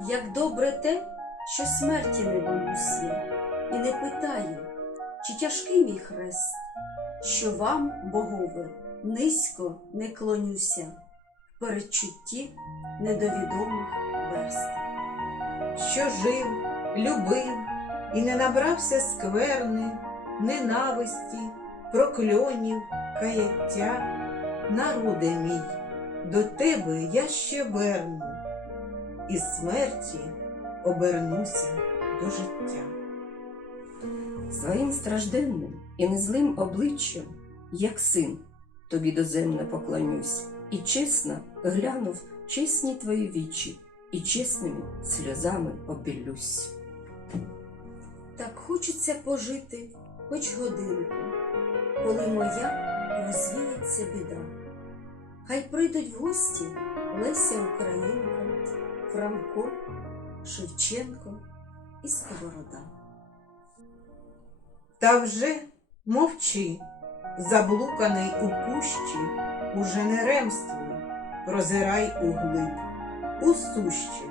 Як добре те, що смерті не боюсь я, і не питаю, чи тяжкий мій хрест, що вам, богове, низько не клонюся в передчутті недовідомих верст. що жив, любив і не набрався скверни, ненависті, прокльонів, каяття. Народи мій, до тебе я ще верну, і смерті обернуся до життя. Своїм стражденним і незлим обличчям, як син, тобі доземно поклонюсь, і чесно глянув чесні твої вічі, і чесними сльозами обілюсь. Так хочеться пожити хоч годинку, коли моя розвіється біда. Хай прийдуть в гості Леся Українка, Франко, Шевченко і Сковорода. Та вже мовчи, заблуканий у пущі, уже не ремствуй, прозирай у глиб, у суще,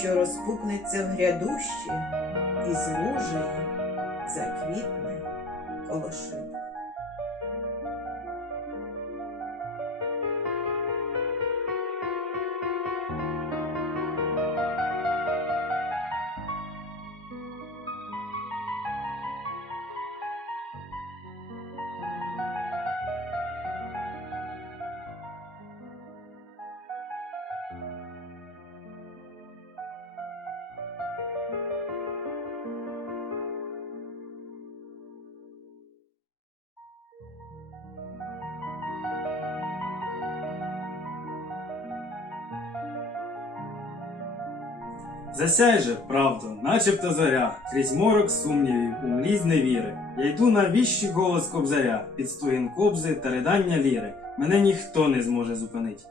що розпукнеться в грядущі, і з ружею заквітне колошиб. Засяй же, правда, начебто зоря, крізь морок сумнівів, у млі невіри. Я йду на віщий голос кобзаря, під стоїн кобзи та ридання ліри. Мене ніхто не зможе зупинить.